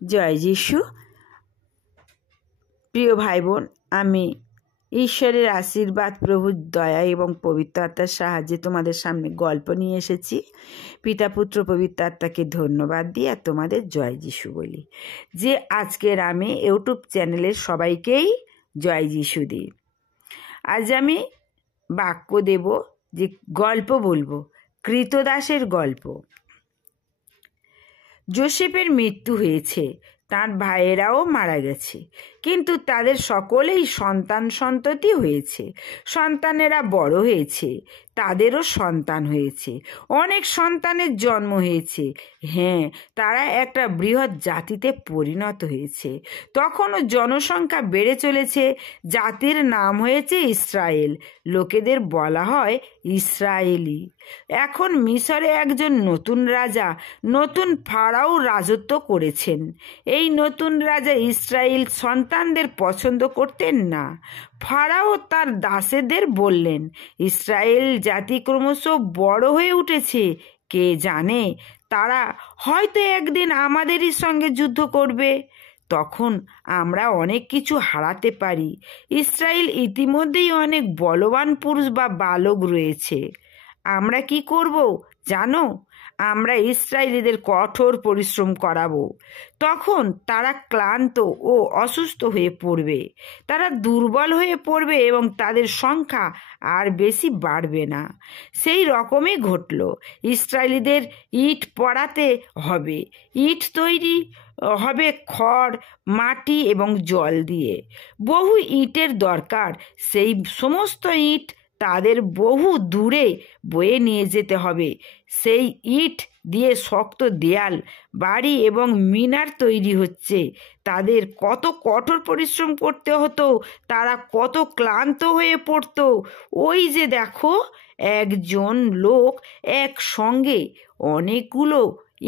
জয় যিশু। প্রিয় ভাই বোন, আমি ঈশ্বরের আশীর্বাদ, প্রভুর দয়া এবং পবিত্র আত্মার সাহায্যে তোমাদের সামনে গল্প নিয়ে এসেছি। পিতা পুত্র পবিত্র আত্মাকে ধন্যবাদ দিই আর তোমাদের জয় যিশু বলি। যে আজকের আমি ইউটিউব চ্যানেলের সবাইকেই জয় যিশু দিই। আজ আমি বাক্য দেব, যে গল্প বলবো, কৃতদাসের গল্প। যোসেফের মৃত্যু হয়েছে, তার ভাইয়েরাও মারা গেছে, কিন্তু তাদের সকলেই সন্ততি হয়েছে। সন্তানেরা বড় হয়েছে, তাদেরও সন্তান হয়েছে, অনেক সন্তানের জন্ম হয়েছে। হ্যাঁ, তারা একটা বৃহৎ জাতিতে পরিণত হয়েছে। তখনও জনসংখ্যা বেড়ে চলেছে। জাতির নাম হয়েছে ইসরায়েল। লোকেদের বলা হয় ইসরায়েলি। এখন মিশরে একজন নতুন রাজা, নতুন ফারাও রাজত্ব করেছেন। এই নতুন রাজা ইসরায়েল সন্তানদের পছন্দ করতেন না। ফারাও তার দাসেদের বললেন, ইসরায়েল জাতি ক্রমশ বড় হয়ে উঠেছে, কে জানে তারা হয়তো একদিন আমাদেরই সঙ্গে যুদ্ধ করবে। তখন আমরা অনেক কিছু হারাতে পারি। ইসরায়েল ইতিমধ্যেই অনেক বলবান পুরুষ বা বালক রয়েছে। আমরা কি করব জানো? আমরা ইসরায়েলিদের কঠোর পরিশ্রম করাবো। তখন তারা ক্লান্ত ও অসুস্থ হয়ে পড়বে, তারা দুর্বল হয়ে পড়বে এবং তাদের সংখ্যা আর বেশি বাড়বে না। সেই রকমই ঘটল। ইসরায়েলিদের ইট পড়াতে হবে। ইট তৈরি হবে খড়, মাটি এবং জল দিয়ে। বহু ইটের দরকার। সেই সমস্ত ইট তাদের বহু দূরে বয়ে নিয়ে যেতে হবে। সেই ইট দিয়ে শক্ত দেয়াল, বাড়ি এবং মিনার তৈরি হচ্ছে। তাদের কত কঠোর পরিশ্রম করতে হতো, তারা কত ক্লান্ত হয়ে পড়তো। ওই যে দেখো, একজন লোক একসঙ্গে অনেকগুলো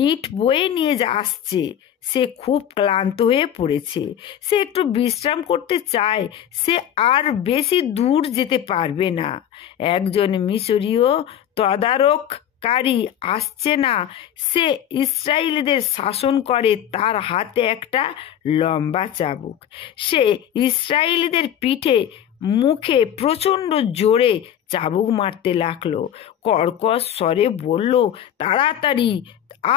ইট বয়ে নিয়ে আসছে। সে খুব ক্লান্ত হয়ে পড়েছে, সে একটু বিশ্রাম করতে চায়, সে আর বেশি দূর যেতে পারবে না। একজন মিশরীয় তদারককারী আসছে না, সে ইসরায়েলিদের শাসন করে। তার হাতে একটা লম্বা চাবুক। সে ইসরায়েলিদের পিঠে মুখে প্রচণ্ড জোরে চাবুক মারতে লাগলো। কর্কশ স্বরে বলল, তাড়াতাড়ি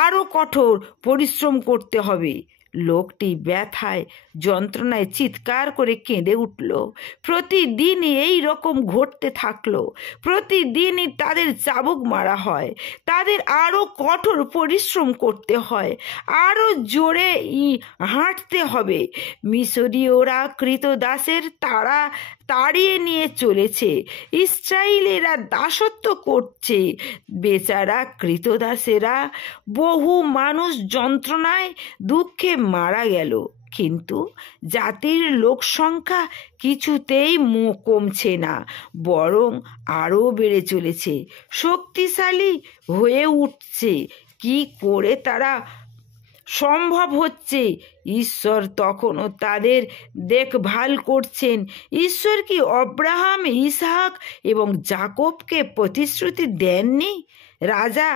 আরো কঠোর পরিশ্রম করতে হবে। লোকটি ব্যথায় যন্ত্রণায় চিৎকার করে কেঁদে উঠল। প্রতিদিনই এই রকম ঘটতে থাকলো। প্রতিদিনই তাদের চাবুক মারা হয়, তাদের আরো কঠোর পরিশ্রম করতে হয়, আরো জোরে হাঁটতে হবে। মিশরীয়রা কৃতদাসের তারা তাড়িয়ে নিয়ে চলেছে। ইসরায়েলিরা দাসত্ব করছে। বেচারা কৃতদাসেরা, বহু মানুষ যন্ত্রণায় দুঃখে মারা গেল, কিন্তু জাতির লোক সংখ্যা কিছুতেই কমছে না, বরং আরো বেড়ে চলেছে, শক্তিশালী হয়ে উঠছে। কি করে তারা সম্ভব হচ্ছে? ঈশ্বর তখনও তাদের দেখভাল করছেন। ঈশ্বর কি আব্রাহাম, ইসহাক এবং যাকবকে প্রতিশ্রুতি দেননি? রাজা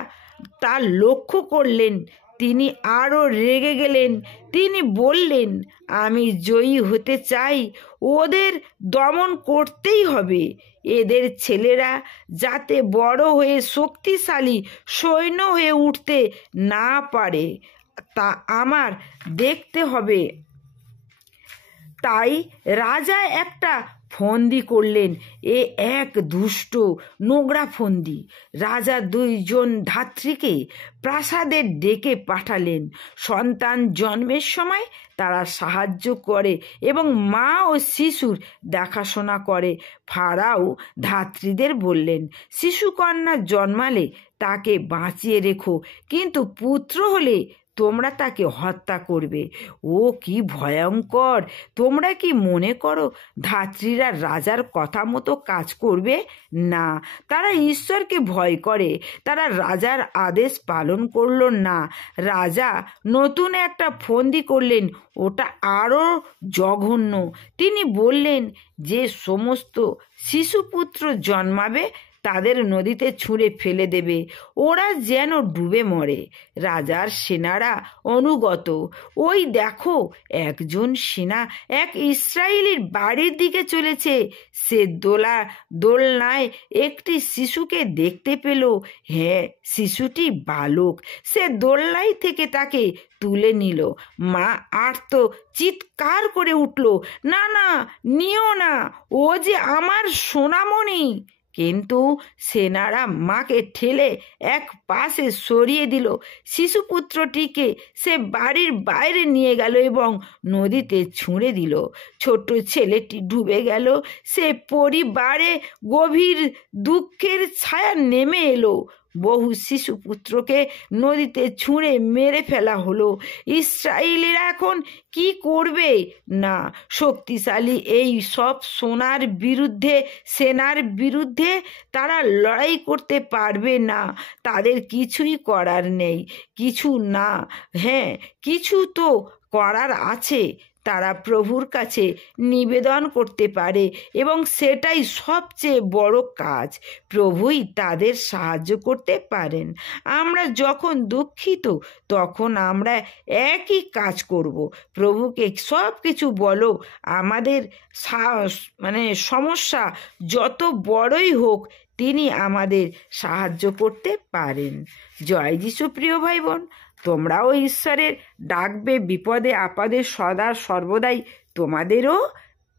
তা লক্ষ্য করলেন। তিনি আরো রেগে গেলেন। তিনি বললেন, আমি জয়ী হতে চাই, ওদের দমন করতেই হবে। এদের ছেলেরা যাতে বড় হয়ে শক্তিশালী সৈন্য হয়ে উঠতে না পারে, তা আমার দেখতে হবে। তাই রাজা একটা ফন্দি করলেন। এক দুষ্ট নোংরা ফন্দি। রাজা 2 জন ধাত্রীকে প্রাসাদে ডেকে পাঠালেন। সন্তান জন্মের সময় তারা সাহায্য করে এবং মা ও শিশুর দেখাশোনা করে। ফারাও ধাত্রীদের বললেন, শিশুকন্যা জন্মালে তাকে বাঁচিয়ে রেখো, কিন্তু পুত্র হলে তোমরা তাকে হত্যা করবে। ও কি ভয়ঙ্কর! তোমরা কি মনে করো ধাত্রীরা রাজার কথা মতো কাজ করবে? না, তারা ঈশ্বরকে ভয় করে। তারা রাজার আদেশ পালন করল না। রাজা নতুন একটা ফন্দি করলেন। ওটা আরো জঘন্য। তিনি বললেন, যে সমস্ত শিশুপুত্র জন্মাবে তাদের নদীতে ছুঁড়ে ফেলে দেবে, ওরা যেন ডুবে মরে। রাজার সেনারা অনুগত। ওই দেখো, একজন সেনা এক ইসরায়েলির বাড়ির দিকে চলেছে। সে দোলনায় একটি শিশুকে দেখতে পেল। হ্যাঁ, শিশুটি বালক। সে দোলনায় থেকে তাকে তুলে নিল। মা আর্ত চিৎকার করে উঠল, না না, নিও না, ও যে আমার সোনামণি। কিন্তু সেনারা মাকে ঠেলে এক পাশে সরিয়ে দিল। শিশুপুত্রটিকে সে বাড়ির বাইরে নিয়ে গেল এবং নদীতে ছুঁড়ে দিল। ছোট ছেলেটি ডুবে গেল। সে পরিবারে গভীর দুঃখের ছায়া নেমে এলো। বহু শিশুপুত্রকে নদীতে ছুঁড়ে মেরে ফেলা হলো। ইসরায়েলিরা এখন কি করবে? না, শক্তিশালী এই সব সেনার বিরুদ্ধে তারা লড়াই করতে পারবে না। তাদের কিছুই করার নেই। কিছু না, হ্যাঁ, কিছু তো করার আছে। তারা প্রভুর কাছে নিবেদন করতে পারে এবং সেটাই সবচেয়ে বড় কাজ। প্রভুই তাদের সাহায্য করতে পারেন। আমরা যখন দুঃখিত তখন আমরা একই কাজ করব। প্রভুকে সব কিছু বলো। আমাদের সমস্যা যত বড়ই হোক, তিনি আমাদের সাহায্য করতে পারেন। জয় যিশু। প্রিয় ভাই বোন, তোমরাও ঈশ্বরের ডাকবে বিপদে আপদে, সদা সর্বদাই তোমাদেরও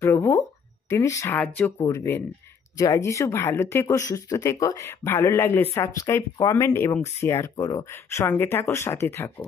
প্রভু তিনি সাহায্য করবেন। জয় যিশু। ভালো থেকো, সুস্থ থেকো। ভালো লাগলে সাবস্ক্রাইব, কমেন্ট এবং শেয়ার করো। সঙ্গে থাকো, সাথে থাকো।